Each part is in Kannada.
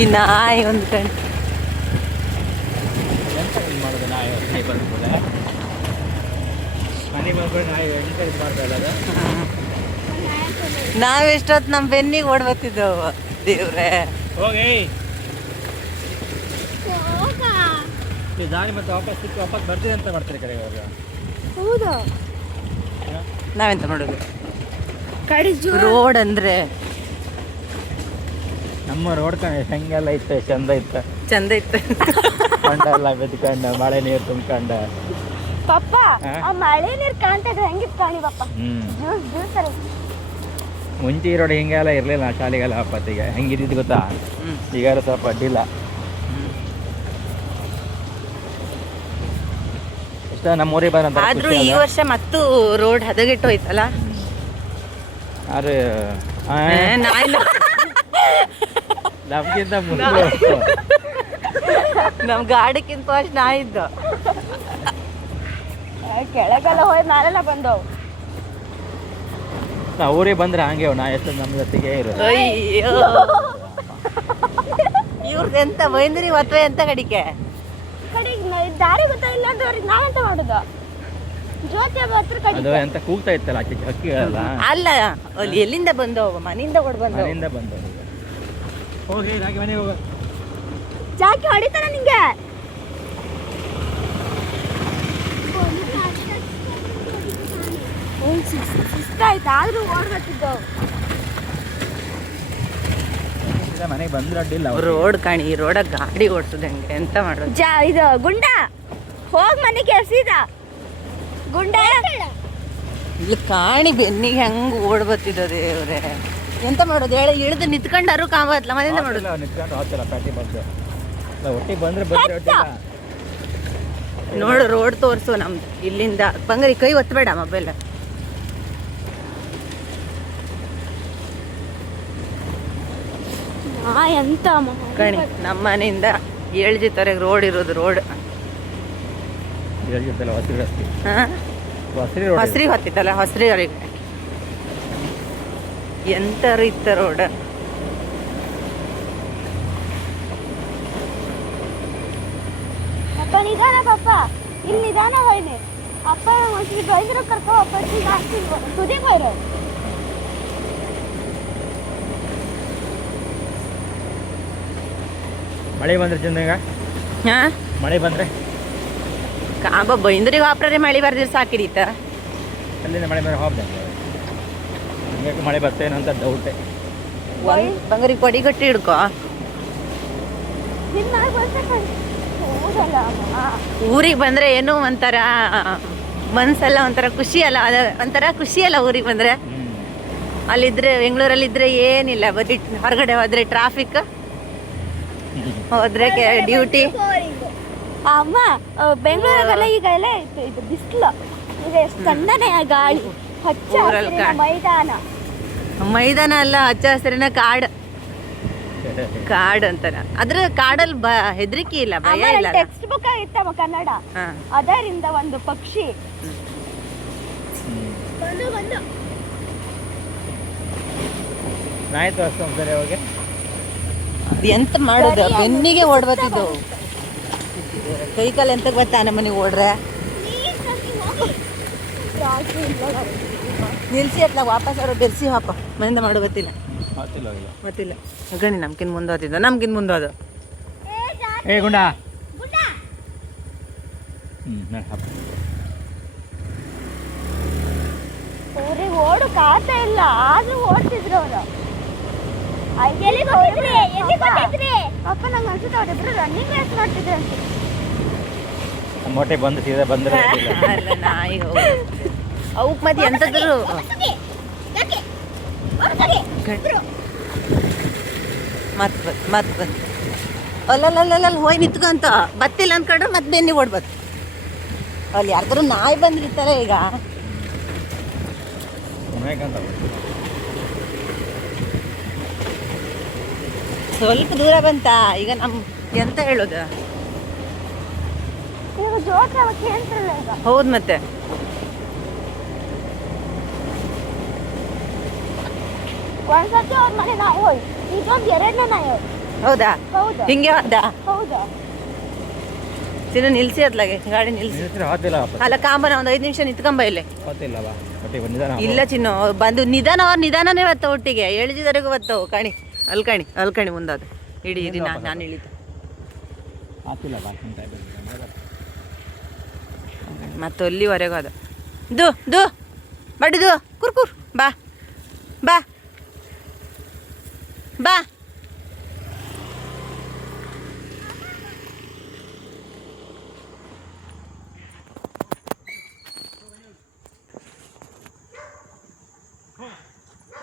ಈ ನಾಯಿ ಒಂದು ಕಣ್ ಮಾಡೋದು ನಾಯಿ ಮನೆ ಬಂದ್ಬಿಡ ಮನೆ ಬಂದ್ಬಿಡ ನಾಯಿ ಎಂಕರೇಜ್ ಮಾಡ್ತಾ ಇಲ್ಲ ಅದು. ನಾವೆಷ್ಟೊತ್ತು ನಮ್ಮ ಬೆನ್ನಿಗೆ ಓಡ್ಬತ್ತಿದ್ದೆವು ದೇವ್ರೆ. ಹೋಗಿ ಈ ದಾರಿ ಮತ್ತೆ ವಾಪಸ್ ಸಿಕ್ಕಿ ವಾಪಸ್ ಬರ್ತೀನಿ ಅಂತ ಮಾಡ್ತಾರೆ ಕಡೆ ಇವಾಗ. ಹೌದಾ ನಾವೆಂತ ಮಾಡೋದು? ಕಡೆ ರೋಡ್ ಅಂದ್ರೆ ನಮ್ಮ ರೋಡ್ ಹೆಂಗೆಲ್ಲ ಇತ್ತು, ಚಂದ ಇತ್ತು, ಚಂದ ಇತ್ತು. ಕಂಡ ಎಲ್ಲ ಬೆದ್ಕೊಂಡ ಮಳೆ ನೀರು ತುಂಬ್ಕೊಂಡ. ಪಪ್ಪ ಆ ಮಳೆ ನೀರು ಕಾಣ್ತಿದ್ರೆ ಹೆಂಗಿತ್ತು ಕಾಣಿ ಪಪ್ಪ. ಜ್ಯೂಸ್ ಜ್ಯೂಸ್ ತರ ಮುಂಚೆ ಈ ರೋಡ್ ಹಿಂಗೆಲ್ಲ ಇರಲಿಲ್ಲ ಶಾಲೆಗೆಲ್ಲ ಹಪ್ಪತ್ತಿಗೆ ಹೆಂಗಿದ್ದು ಗೊತ್ತಾ. ಈಗ ಸ್ವಲ್ಪ ಅಡ್ಡಿಲ್ಲ. ಇಷ್ಟ ನಮ್ಮ ಊರಿಗೆ ಬಂದ. ಆದ್ರೂ ಈ ವರ್ಷ ಮತ್ತು ರೋಡ್ ಹದಗೆಟ್ಟೋಯ್ತಲ್ಲ. ಆದ್ರೆ ನಮ್ಗಿಂತ ನಮ್ ಗಾಡಿಕ್ಕಿಂತ ಅಷ್ಟು ನಾಯಿದ್ದು ಕೆಳಗೆಲ್ಲ ಹೋಗಿ ನಾಳೆಲ್ಲ ಬಂದವು. ನಾವು ಊರಿಗೆ ಬಂದ್ರೆ ಹಂಗೆ ನಾ ಎಷ್ಟು ನಮ್ಮ ಜೊತೆಗೆ ಇರೋದು. ಅಯ್ಯೋ ಇವ್ರದ್ದು ಎಂತ ಬೈಂದ್ರಿ ಅಥವಾ ಎಂತ ಕಡಿಕೆ ಕಡೆಗೆ ದಾರಿ ಗೊತ್ತಾಗಿಲ್ಲ ಅಂದ್ರೆ ಅವ್ರಿಗೆ ನಾವೆಂತ ಮಾಡುದು? ಜ್ಯೋತಿ ಹತ್ರ ಕಡೆ ಅದು ಎಂತ ಕೂಗ್ತಾ ಇತ್ತಲ್ಲ ಆಚೆ ಹಕ್ಕಿಗಳಲ್ಲ. ಅಲ್ಲ ಅಲ್ಲಿ ಎಲ್ಲಿಂದ ಬಂದವು? ಮನೆಯಿಂದ ಕೊಡ್ ಬಂದವು. ಮನೆಯಿಂದ ಬಂದವರು. ಹೋಗಿ ಹಾಗೆ ಮನೆಗೆ ಹೋಗ. ಜಾಕಿ ಹೊಡಿತಾರ ನಿಂಗೆ? ಇಷ್ಟ ಆಯ್ತು ಆದ್ರೂ ಓಡ್ಬೇಕಿದ್ದವು. ಮನೆಗೆ ಬಂದ್ರೆ ಅಡ್ಡಿಲ್ಲ. ರೋಡ್ ಕಾಣಿ, ಈ ರೋಡ ಗಾಡಿ ಓಡಿಸೋದು ಹೆಂಗೆ ಎಂತ ಮಾಡೋದು? ಇದು ಗುಂಡ ಹೋಗ್ ಮನೆಗೆ ಸೀದಾ ಗುಂಡ ಇಲ್ಲಿ ಕಾಣಿ ಬೆನ್ನಿಗೆ ಹೆಂಗ್ ಓಡ್ ಬತ್ತಿದ ದೇವ್ರೆ. ಎಂತ ಮಾಡೋದು ಹೇಳಿ? ಇಳಿದು ನಿಂತ್ಕೊಂಡಾರು ಕಾಮತ್ಲ ಮನೆಯಿಂದ ಮಾಡೋದು. ನಿಂತ್ಕೊಂಡು ಹೋಗ್ತಿಲ್ಲ ಪ್ಯಾಟಿ ಬಂದು ಒಟ್ಟಿಗೆ ಬಂದ್ರೆ ಬಂದ್ರೆ ಅಡ್ಡಿಲ್ಲ. ನೋಡು ರೋಡ್ ತೋರಿಸು ನಮ್ದು ಇಲ್ಲಿಂದ. ಬಂಗಾರಿ ಕೈ ಒತ್ತಬೇಡ ಮೊಬೈಲ್. ಎಂತ ಕಣಿ ನಮ್ಮ ಮನೆಯಿಂದ 7 ಜಿತ್ತವರೆಗೆ ರೋಡ್ ಇರೋದು. ರೋಡ್ ಹಸಿರು ರಸ್ತೆ. ಹಸ್ರಿ ಹೊತ್ತಿತ್ತಲ್ಲ ಹಸ್ರಿವರೆಗೆ ಎಂತಾರು ಇತ್ತ ರೋಡ್. ಅಪ್ಪ ನಿಧಾನ ಪಪ್ಪ, ಇಲ್ಲಿ ನಿಧಾನ ಹೋಯ್ನಿ ಅಪ್ಪ. ಒಂದ್ಸರಿ ಬೈದ್ರು ಕರ್ಕೊ ಅಪ್ಪ ತುದಿ ಬೈರು. ಮಳೆ ಬಂದ್ರೆ ಚಂದಂಗ. ಹಾ ಮಳೆ ಬಂದ್ರೆ ಕಾಂಬ ಬೈಂದ್ರಿಗೆ ವಾಪ್ರೆ ಮಳೆ ಬರ್ದಿರ್ ಸಾಕಿಡಿತ. ಅಲ್ಲಿಂದ ಮಳೆ ಬಂದ್ರೆ ಹೋಗ್ದೆ ಹಂಗಾಗಿ ಮಳೆ ಬರ್ತೇನೋ ಅಂತ ಡೌಟೆ. ಬಂಗಾರಿ ಕೊಡಿ ಗಟ್ಟಿ ಹಿಡ್ಕೊ. ಊರಿಗೆ ಬಂದ್ರೆ ಏನೋ ಒಂಥರ ಮನ್ಸೆಲ್ಲ ಒಂಥರ ಖುಷಿ ಅಲ್ಲ. ಒಂಥರ ಖುಷಿ ಅಲ್ಲ ಊರಿಗೆ ಬಂದ್ರೆ. ಅಲ್ಲಿದ್ರೆ ಬೆಂಗಳೂರಲ್ಲಿದ್ರೆ ಏನಿಲ್ಲ, ಬರೀ ಹೊರಗಡೆ ಹೋದ್ರೆ ಟ್ರಾಫಿಕ್, ಹೋದ್ರೆ ಡ್ಯೂಟಿ. ಅಮ್ಮ ಬೆಂಗಳೂರಾಗೆಲ್ಲ ಈಗ ಎಲ್ಲ ಇದು ಬಿಸಿಲು, ಈಗ ಎಷ್ಟು ತಣ್ಣನೆ ಗಾಳಿ, ಹಚ್ಚ ಹಸಿರಿನ ಮೈದಾನ. ಮೈದಾನ ಅಲ್ಲ, ಹಚ್ಚ ಹಸಿರಿನ ಕಾಡು. ಕಾಡು ಅಂತಾರ. ಅದ್ರ ಕಾಡಲ್ಲಿ ಹೆದರಿಕೆ ಇಲ್ಲ, ಭಯ ಇಲ್ಲ. ಟೆಕ್ಸ್ಟ್ ಬುಕ್ ಇತ್ತಮ್ಮ ಕನ್ನಡ, ಅದರಿಂದ ಒಂದು ಪಕ್ಷಿ ನಾಯಿ ತೋರಿಸ್ತಾರೆ ಅವಾಗ. ಎಂತ ಮಾಡೋದು? ಬೆನ್ನಿಗೆ ಓಡ್ಬತ್ತಿದ್ದು. ಕೈ ಕಾಲು ಎಂತ ಗೊತ್ತಾ ನಮ್ಮನೆಗೆ ಓಡ್ರೆ? ನಿಲ್ಸಿ ಅತ್ಲಾಗ ವಾಪಸ್ ಅವ್ರು ಬೆರ್ಸಿ ಹಾಪ ಮನೆಯಿಂದ ಮಾಡೋ ಗೊತ್ತಿಲ್ಲ. ಗೊತ್ತಿಲ್ಲ ಗಣಿ ನಮ್ಗಿನ್ ಮುಂದೆ ಹೋತಿದ್ದ, ನಮ್ಗಿನ್ ಮುಂದೆ ಹೋದ. ಏ ಗುಂಡ ಊರಿಗೆ ಓಡು ಕಾತ ಇಲ್ಲ, ಆದ್ರೂ ಓಡ್ತಿದ್ರು ಅವರು. ಅಪ್ಪ ನಂಗೆ ಅನ್ಸುತ್ತೆ ಅವರಿಬ್ರು ರನ್ನಿಂಗ್ ರೇಸ್ ಮಾಡ್ತಿದ್ರು ಅಂತ. ಮೊಟ್ಟೆ ಬಂದು ಸೀದಾ ಬಂದ್ರೆ ಅಲ್ಲ ನಾಯಿ ಅವಕ್ ಮತ್ತೆ ಎಂತದ್ರು ಮತ್ ಬಂದು ಅಲ್ಲಲ್ಲ ಹೋಯ್ ನಿತ್ಕಂತ ಬತ್ತಿಲ್ಲ ಅಂದ್ಕೊಂಡ್ರೆ ಮತ್ತೆ ಬೆನ್ನಿ ಓಡ್ಬತ್ತು. ಅಲ್ಲಿ ಯಾರ್ದಾರು ನಾಯಿ ಬಂದಿರ್ತಾರೆ ಈಗ. ಸ್ವಲ್ಪ ದೂರ ಬಂತ ಈಗ. ನಮ್ ಎಂತ ಹೇಳೋದು? ಹೌದು ಮತ್ತೆ. ಒಂದ್ಸತಿ ಅವ್ರ ಮನೆ ನಾವು ಹೋಗಿ ಇದೊಂದು ಎರಡನೇ ನಾಯಿ ಹೌದಾ ಹೌದಾ ಹಿಂಗೆ ಹೋದ ಹೌದಾ ಚಿನ್ನ ನಿಲ್ಸಿ ಅದ್ಲಾಗೆ ಗಾಡಿ ನಿಲ್ಸಿ ಹೋತಿಲ್ಲ ವಾಪಸ್ ಅಲ್ಲ ಕಾಂಬನ ಒಂದು 5 ನಿಮಿಷ ನಿಂತ್ಕೊಂಬ ಇಲ್ಲೇ ಹೋತಿಲ್ಲವಾ ಒಟ್ಟಿಗೆ ಬಂದಿದ್ದಾನ ಇಲ್ಲ ಚಿನ್ನು ಬಂದು ನಿಧಾನನೇ ಬತ್ತ ಒಟ್ಟಿಗೆ ಎಳ್ಜಿದವರೆಗೂ ಬತ್ತವು ಕಣಿ ಅಲ್ಲಿ ಕಣಿ ಮುಂದಾದ ಇಡೀ ನಾನು ಇಳಿತು ಆಗ್ತಿಲ್ಲ ಬಾ ಮತ್ತೆ ಅಲ್ಲಿವರೆಗೂ ಅದ ದು ಬಡಿದು ಕುರ್ಕುರ್ ಬಾ ಬಾ ಬಾ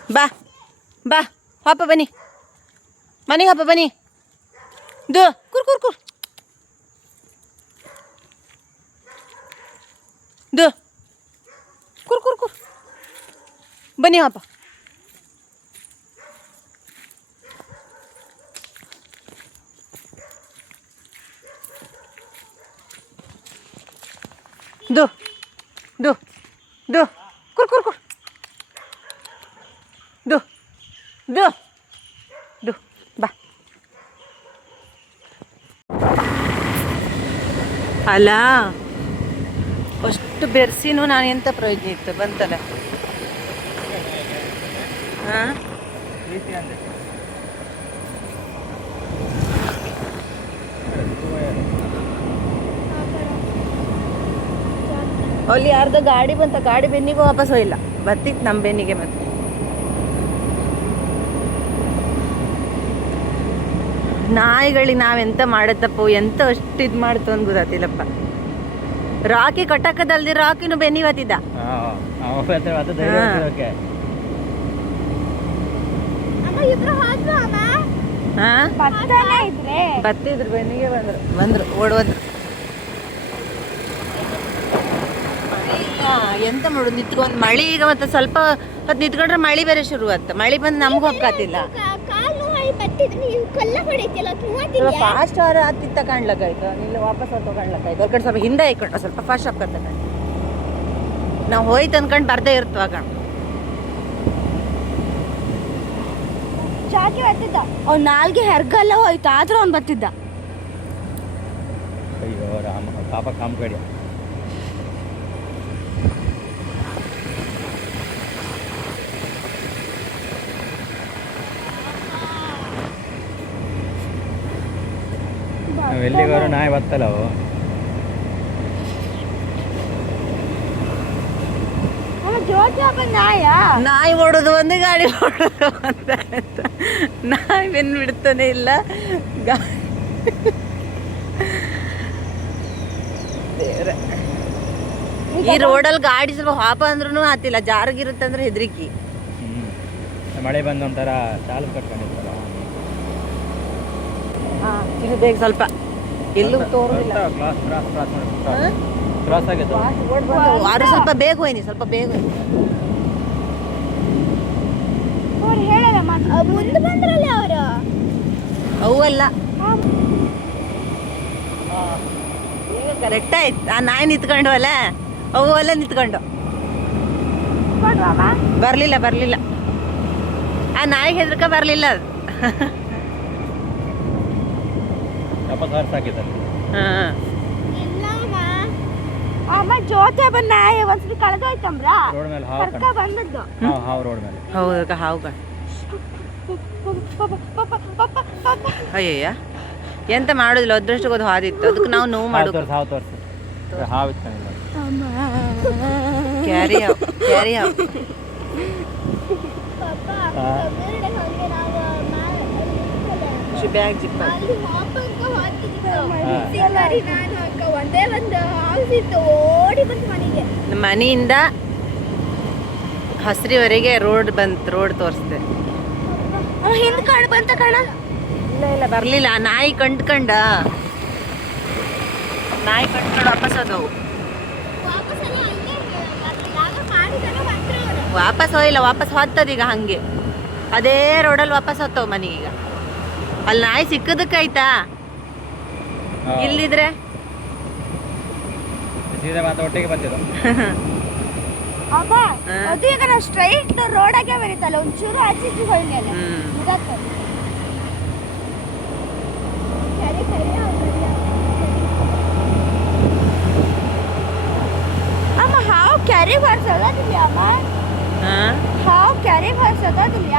ಬಾ ಬಾ ಹಾಪ ಬನ್ನಿ ಮನೆಗೆ ಹಾಪ ಬನ್ನಿ ದು ಕುರ್ ದು ಕುರ್ ಬನ್ನಿ ಹಾಪ ದು ಕುರ್ ದು ಬಾ ಅಲ್ಲ ಅಷ್ಟು ಬೆರ್ಸಿನೂ ನಾನು ಎಂತ ಪ್ರಯೋಜನ ಇತ್ತು ಬಂತಲ್ಲ ಹಾಂ ಅಲ್ಲಿ ಯಾರ್ದೋ ಗಾಡಿ ಬಂತ ಗಾಡಿ ಬೆನ್ನಿಗೂ ವಾಪಸ್ ಹೋಗಿಲ್ಲ ಬರ್ತಿತ್ತು ನಮ್ಮ ಬೆನ್ನಿಗೆ ಮತ್ತೆ ನಾಯಿಗಳಿಗೆ ನಾವೆಂತ ಮಾಡತ್ತಪ್ಪು ಎಂತ ಅಷ್ಟು ಇದು ಮಾಡ್ತು ಅಂತ ಗೊತ್ತಾತಿಲ್ಲಪ್ಪ ರಾಕಿ ಕಟ್ಟಕ್ಕದಲ್ದಿ ರಾಕಿನೂ ಬೆನ್ನಿ ಬತ್ತಿದ್ದ ಬತ್ತಿದ್ರು ಬೆನ್ನಿಗೆ ಬಂದ್ರು ಓಡೋದ್ರು ಎಂತ ಮಾಡೋದು ನಿಂತ್ಕೊಂಡು ಮಳೆ ಈಗ ಮತ್ತೆ ಸ್ವಲ್ಪ ಹೊತ್ತು ನಿಂತ್ಕೊಂಡ್ರೆ ಮಳೆ ಬೇರೆ ಶುರು ಆಯ್ತು ಮಳೆ ಬಂದು ನಮ್ಗೂ ಹೋಗ್ತಿಲ್ಲ ಫಾಸ್ಟ್ ಅವ್ರ ಹತ್ತಿತ್ತ ಕಾಣ್ಲಕ್ಕಾಯ್ತು ನಿಲ್ಲ ವಾಪಸ್ ಹೊತ್ತು ಕಾಣ್ಲಕ್ಕಾಯ್ತು ಅವ್ರ ಕಡೆ ಸ್ವಲ್ಪ ಹಿಂದೆ ಇಕ್ಕೊಂಡು ಸ್ವಲ್ಪ ಫಾಸ್ಟ್ ಹಾಕತ್ತ ನಾವು ಹೋಯ್ತು ಅಂದ್ಕೊಂಡು ಬರ್ದೇ ಇರ್ತವ ಕಣ ಚಾಕಿ ಬರ್ತಿದ್ದ ಅವ್ನು ನಾಲ್ಗೆ ಹೆರ್ಗಲ್ಲ ಹೋಯ್ತು ಆದ್ರೂ ಅವ್ನು ಬರ್ತಿದ್ದ ಅಯ್ಯೋ ರಾಮ ಪಾಪ ಕಾಮ್ಕಡಿ ಎಲ್ಲಿಗಾರು ನಾಯಿ ಬರ್ತಲ್ಲ ಅವು ನಾಯಿ ಓಡೋದು ಒಂದು ಗಾಡಿ ಓಡೋದು ಒಂದೇ ಅಂತ ನಾಯಿ ಬೆನ್ನು ಬಿಡ್ತಾನೆ ಇಲ್ಲ ಈ ರೋಡಲ್ಲಿ ಗಾಡಿ ಸ್ವಲ್ಪ ಹಾಪ ಅಂದ್ರೂ ಆತಿಲ್ಲ ಜಾರಗಿರುತ್ತೆ ಅಂದ್ರೆ ಹೆದರಿಕಿ ಮಳೆ ಬಂದ ಒಂಥರ ಚಾಲು ಕಟ್ಕೊಂಡಿರ್ತಾರ ಇದು ಬೇಗ ಸ್ವಲ್ಪ ಎಲ್ಲೂ ತೋರಿಲ್ಲ ಕ್ರಾಸ್ ಆಗಿತ್ತು ಆರು ಸ್ವಲ್ಪ ಬೇಗ ಹೋಯ್ನಿ ಸ್ವಲ್ಪ ಬೇಗ ಮುಂದೆ ಬಂದ್ರಲ್ಲ ಅವರು ಅವು ಅಲ್ಲ ಈಗ ಕರೆಕ್ಟ್ ಆಯ್ತು ಆ ನಾಯಿ ನಿಂತ್ಕೊಂಡು ಅಲ್ಲ ಅವು ಎಲ್ಲ ನಿಂತ್ಕೊಂಡು ಬರ್ಲಿಲ್ಲ ಆ ನಾಯಿಗೆ ಹೆದರ್ಕ ಬರ್ಲಿಲ್ಲ ಅದು ವಾಪಸ್ ಹಾಕಿದ್ದಾರೆ ಹಾಂ ಅಮ್ಮ ಜ್ಯೋತಿ ಬಂದ ನಾಯಿ ಒಂದ್ಸತಿ ಕಳೆದೋಯ್ತಂಬ್ರ ರೋಡ್ ಮೇಲೆ ಕರ್ಕ ಬಂದದ್ದು ಹಾವು ರೋಡ್ ಮೇಲೆ ಹೌದಕ್ಕ ಹಾವುಗಳು ಅಯ್ಯಯ್ಯ ಎಂತ ಮಾಡೋದಿಲ್ಲ ಅದೃಷ್ಟಕ್ಕೆ ಅದು ಹಾದಿತ್ತು ಅದಕ್ಕೆ ನಾವು ನೋವು ಮಾಡೋದು ಹಾವು ತೋರಿಸಿ ಹಾವು ಇಟ್ಕೊಂಡಿಲ್ಲ ಕ್ಯಾರಿ ಹಾವು ಬ್ಯಾಗ್ ಜಿಪ್ಪ ಒಂದೇ ಒಂದು ಹೌಸ್ ಇತ್ತು ಓಡಿ ಬಂತು ಮನೆಗೆ ನಮ್ಮ ಮನೆಯಿಂದ ಹಸ್ರಿವರೆಗೆ ರೋಡ್ ತೋರಿಸ್ದೆ ಹಿಂದ್ ಕಾಣ್ ಬಂತ ಕಣ ಇಲ್ಲ ಬರ್ಲಿಲ್ಲ ನಾಯಿ ಕಂಡ್ಕಂಡು ವಾಪಸ್ ಹೋದವು ವಾಪಸ್ ಹೋಗಿಲ್ಲ ವಾಪಸ್ ಹೋಗ್ತದೀಗ ಹಂಗೆ ಅದೇ ರೋಡಲ್ಲಿ ವಾಪಸ್ ಹೋಗ್ತಾವ ಮನೆಗೀಗ ಅಲ್ಲಿ ನಾಯಿ ಸಿಕ್ಕದಕ್ಕಾಯ್ತಾ ಇಲ್ಲಿದ್ರೆ ಸೀದಾ ಮಾತ್ರ ಒಟ್ಟಿಗೆ ಬಂದಿದ್ದು ಅಮ್ಮ ಅದು ಈಗ ನಾವು ಸ್ಟ್ರೈಟ್ ರೋಡಾಗೆ ಬರೀತಲ್ಲ ಒಂಚೂರು ಆಚೆ ಈಚೆ ಹೋಗ್ಲಿಲ್ಲ ಇದಾಗ್ತದೆ. ಅಮ್ಮ ಹಾವು ಕ್ಯಾರಿ ಬರ್ಸೋದಿಲ್ಲ ಅಮ್ಮ, ಹಾವು ಕ್ಯಾರಿ ಬರ್ಸೋದಿಲ್ಲ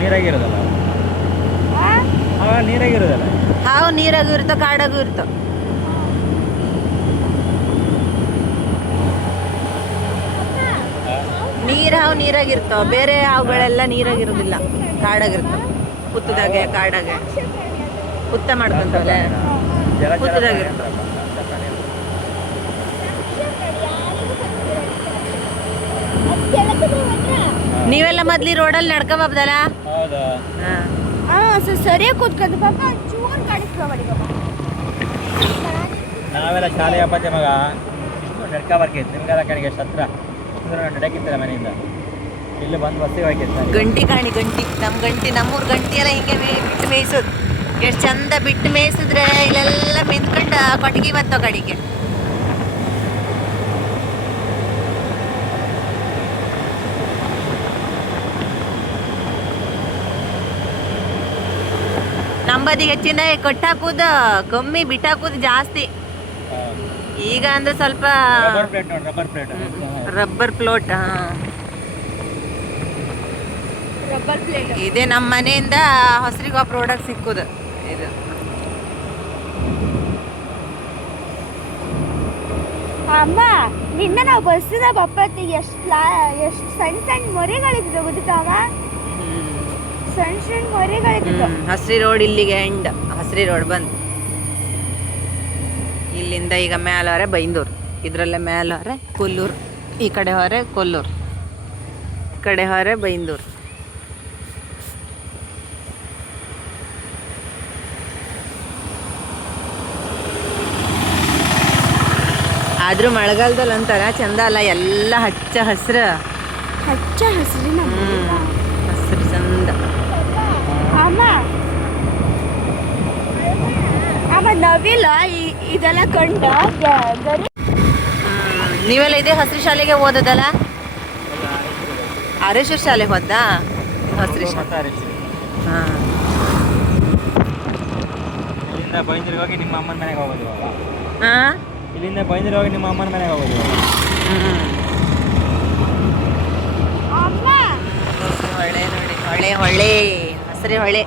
ನೀರಾಗಿರೋದಲ್ಲ, ನೀರಾಗಿರೋದಲ್ಲ. ಹಾವು ನೀರಾಗೂ ಇರ್ತಾವ, ಕಾಡಾಗೂ ಇರ್ತಾವ. ಹಾವು ನೀರಾಗಿರ್ತಾವ, ಬೇರೆ ಹಾವುಗಳೆಲ್ಲ ನೀರಾಗಿರೋದಿಲ್ಲ, ಕಾಡಾಗಿರ್ತಾವ. ಹುತ್ತದಾಗೆ ಕಾಡಾಗೆ ಹುತ್ತ ಮಾಡ್ಕೊಂತವಲ್ಲ, ಹುತ್ತದಾಗಿರ್ತಾವ. ನೀವೆಲ್ಲ ಮೊದ್ಲಿ ರೋಡಲ್ಲಿ ನಡ್ಕೋಬಾರ್ದಲ್ಲ? ಸರಿಯಾಗಿ ಕೂತ್ಕೊಂಡು ಪಾಪ ಚೂರು ಕಾಣಿಸ್ಕೋಬೇಡಿ ಪಾಪ. ನಾವೆಲ್ಲ ಶಾಲೆ ಹಬ್ಬತ್ತೆ ಮಗ ನಡ್ಕೊ ಬರ್ಕೈತೆ ನಿಮ್ಗೆಲ್ಲ ಕಡೆಗೆ ಹತ್ರ ನಡಕಿರ್ತಾರೆ ಮನೆಯಿಂದ, ಇಲ್ಲಿ ಬಂದು ಬಸ್ಸಿಗೆ ಹೋಗ್ತೈತೆ. ಗಂಟಿ ಕಾಣಿ ಗಂಟಿ, ನಮ್ಮೂರ್ ಗಂಟಿ ಎಲ್ಲ ಹಿಂಗೆ ಬಿಟ್ಟು ಮೇಯ್ಸೋದು. ಎಷ್ಟು ಚಂದ ಬಿಟ್ಟು ಮೇಯ್ಸಿದ್ರೆ ಇಲ್ಲೆಲ್ಲ ಮೆಂದ್ಕೊಂಡು ಕೊಟ್ಟಿಗೆ ಬತ್ತೋ ಕಡೆಗೆ. ನಂಬದಿಗೆ ಹೆಚ್ಚಿನ ಕೊಟ್ಟಾಕುದು ಕಮ್ಮಿ, ಬಿಟ್ಟಾಕುದು ಜಾಸ್ತಿ. ಈಗ ಅಂದ್ರೆ ಸ್ವಲ್ಪ ರಬ್ಬರ್ ಪ್ಲೇಟ್. ಇದೇ ನಮ್ಮ ಮನೆಯಿಂದ ಹೊಸರಿಗೊಬ್ಬ ರೋಡಾಗ ಸಿಕ್ಕುದು ಇದು. ಅಮ್ಮ ನಿನ್ನ ನಾವು ಬಸ್ಸಿನ ಬಪ್ಪತ್ತಿಗೆ ಎಷ್ಟು ಸಣ್ಣ ಸಣ್ಣ ಮೊರೆಗಳಿದ್ದು ಗೊತ್ತಾವ, ಸಣ್ಣ ಸಣ್ಣ ಮೊರೆಗಳಿದ್ದು. ಹಸ್ರಿ ರೋಡ್ ಇಲ್ಲಿಗೆ ಎಂಡ್, ಹಸ್ರಿ ರೋಡ್ ಬಂದು ಇಲ್ಲಿಂದ ಈಗ ಮ್ಯಾಲ ಹೊರೆ ಬೈಂದೂರು, ಇದರಲ್ಲೇ ಮ್ಯಾಲ ಹೊರೆ ಕೊಲ್ಲೂರು, ಈ ಕಡೆ ಹೊರೆ ಕೊಲ್ಲೂರು, ಈ ಕಡೆ ಹೊರೆ ಬೈಂದೂರು. ಆದ್ರೂ ಮಳೆಗಾಲದಲ್ಲಿ ಒಂಥರ ಚಂದ ಅಲ್ಲ, ಎಲ್ಲ ಹಚ್ಚ ಹಸಿರು, ಹಚ್ಚ ಹಸಿರಿನ ಹಸಿರು ಚಂದ. ಅಮ್ಮ ಅಮ್ಮ ನವಿಲ ಇದೆಲ್ಲ ಕಂಡ ಗರಿ. ನೀವೆಲ್ಲ ಇದೇ ಹಸಿರು ಶಾಲೆಗೆ ಓದೋದಲ್ಲ? ಆರೇಶ್ವರ ಶಾಲೆಗೆ ಹೋದ? ಹಸಿರು ಶಾಲೆ. ಹಾಂ, ಇಲ್ಲಿಂದ ಬೈಂದಿರಿಗೆ ಹೋಗಿ ನಿಮ್ಮ ಅಮ್ಮನ ಮನೆಗೆ ಹೋಗೋದು. ಹಾಂ, ಇಲ್ಲಿಂದ ಬೈಂದಿರಿಗೆ ಹೋಗಿ ನಿಮ್ಮ ಅಮ್ಮನ ಮನೆಗೆ ಹೋಗೋದು. ಅಮ್ಮ ಹೊಳೆ ನೋಡಿ, ಹೊಳೆ ಹೊಳೆ ಹಸಿರು ಹೊಳೆ.